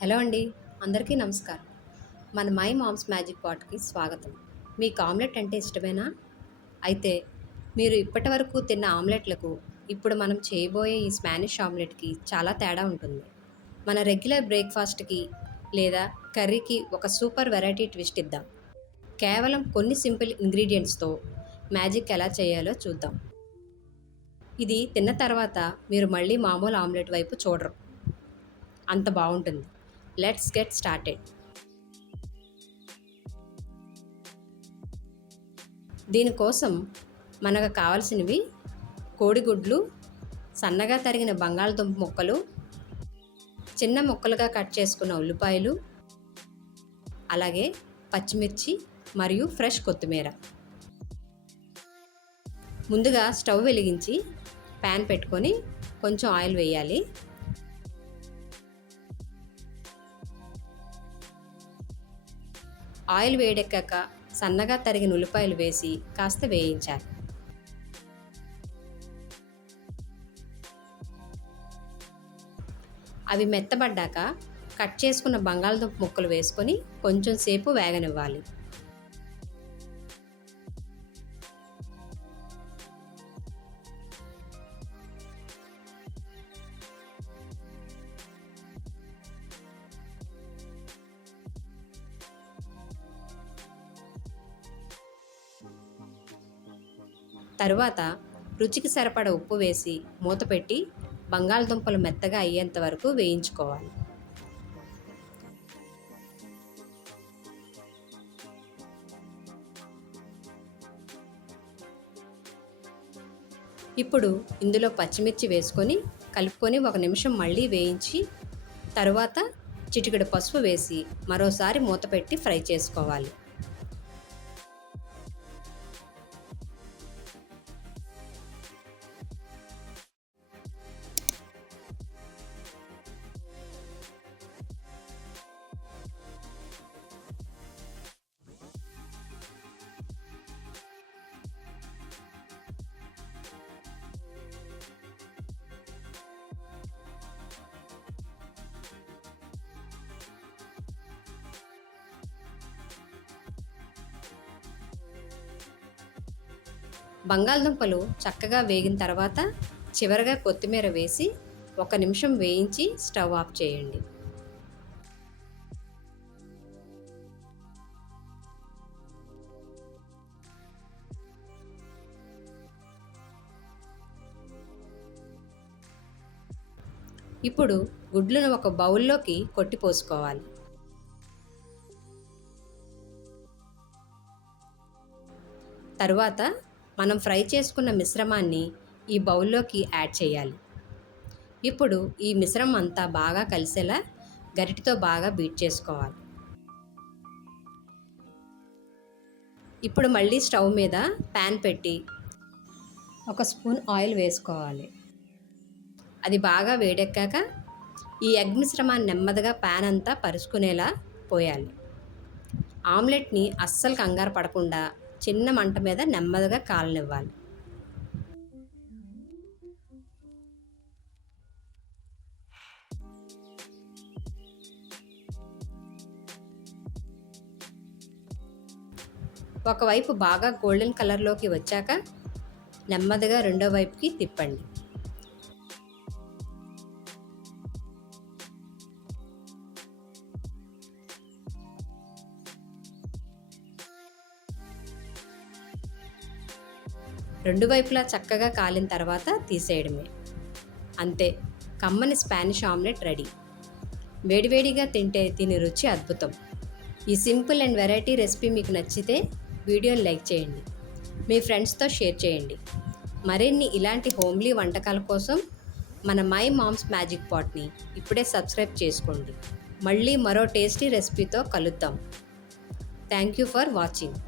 Hello అండి. అందరికీ నమస్కారం. మన మై మామ్స్ మ్యాజిక్ పాట్‌కి స్వాగతం. మీకు ఆమ్లెట్ అంటే ఇష్టమేనా? అయితే మీరు ఇప్పటివరకు తిన్న ఆమ్లెట్‌లకు ఇప్పుడు మనం చేయబోయే ఈ స్పానిష్ ఆమ్లెట్‌కి చాలా తేడా ఉంటుంది. మన రెగ్యులర్ బ్రేక్‌ఫాస్ట్‌కి లేదా కర్రీకి ఒక సూపర్ వెరైటీ ట్విస్ట్ ఇద్దాం. కేవలం కొన్ని సింపుల్ ఇంగ్రీడియెంట్స్‌తో మ్యాజిక్ ఎలా చేయాలో చూద్దాం. ఇది తిన్న తర్వాత మీరు మళ్ళీ మామూలు ఆమ్లెట్ వైపు చూడరు. అంత బావుంటుంది. Let's get started. దీనికోసం మనకు కావాల్సినవి కోడిగుడ్లు, సన్నగా తరిగిన బంగాళదుంప ముక్కలు, చిన్న ముక్కలుగా కట్ చేసుకున్న ఉల్లిపాయలు, అలాగే పచ్చిమిర్చి మరియు ఫ్రెష్ కొత్తిమీర. ముందుగా స్టవ్ వెలిగించి ప్యాన్ పెట్టుకొని కొంచెం ఆయిల్ వేయాలి. ఆయిల్ వేడెక్కాక సన్నగా తరిగిన ఉల్లిపాయలు వేసి కాస్త వేయించాలి. అవి మెత్తబడ్డాక కట్ చేసుకున్న బంగాళదుంప ముక్కలు వేసుకొని కొంచెం సేపు వేగనివ్వాలి. తరువాత రుచికి సరిపడ ఉప్పు వేసి మూత పెట్టి బంగాళదుంపలు మెత్తగా అయ్యేంత వరకు వేయించుకోవాలి. ఇప్పుడు ఇందులో పచ్చిమిర్చి వేసుకొని కలుపుకొని ఒక నిమిషం మళ్ళీ వేయించి తరువాత చిటికెడు పసుపు వేసి మరోసారి మూత పెట్టి ఫ్రై చేసుకోవాలి. బంగాళదుంపలు చక్కగా వేగిన తర్వాత చివరగా కొత్తిమీర వేసి ఒక నిమిషం వేయించి స్టవ్ ఆఫ్ చేయండి. ఇప్పుడు గుడ్లను ఒక బౌల్లోకి కొట్టి పోసుకోవాలి. తరువాత మనం ఫ్రై చేసుకున్న మిశ్రమాన్ని ఈ బౌల్లోకి యాడ్ చేయాలి. ఇప్పుడు ఈ మిశ్రమం అంతా బాగా కలిసేలా గరిటెతో బాగా బీట్ చేసుకోవాలి. ఇప్పుడు మళ్ళీ స్టవ్ మీద ప్యాన్ పెట్టి ఒక స్పూన్ ఆయిల్ వేసుకోవాలి. అది బాగా వేడెక్కాక ఈ ఎగ్ మిశ్రమాన్ని నెమ్మదిగా ప్యాన్ అంతా పరుచుకునేలా పోయాలి. ఆమ్లెట్ని అస్సలు కంగారు పడకుండా చిన్న మంట మీద నెమ్మదిగా కాలనివ్వాలి. ఒకవైపు బాగా గోల్డెన్ కలర్లోకి వచ్చాక నెమ్మదిగా రెండో వైపుకి తిప్పండి. రెండు వైపులా చక్కగా కాలిన తర్వాత తీసేయడమే. అంతే, కమ్మని స్పానిష్ ఆమ్లెట్ రెడీ. వేడివేడిగా తింటే దీని రుచి అద్భుతం. ఈ సింపుల్ అండ్ వెరైటీ రెసిపీ మీకు నచ్చితే వీడియోని లైక్ చేయండి, మీ ఫ్రెండ్స్తో షేర్ చేయండి. మరిన్ని ఇలాంటి హోమ్లీ వంటకాల కోసం మన మై మామ్స్ మ్యాజిక్ పాట్ని ఇప్పుడే సబ్స్క్రైబ్ చేసుకోండి. మళ్ళీ మరో టేస్టీ రెసిపీతో కలుద్దాం. Thank you for watching.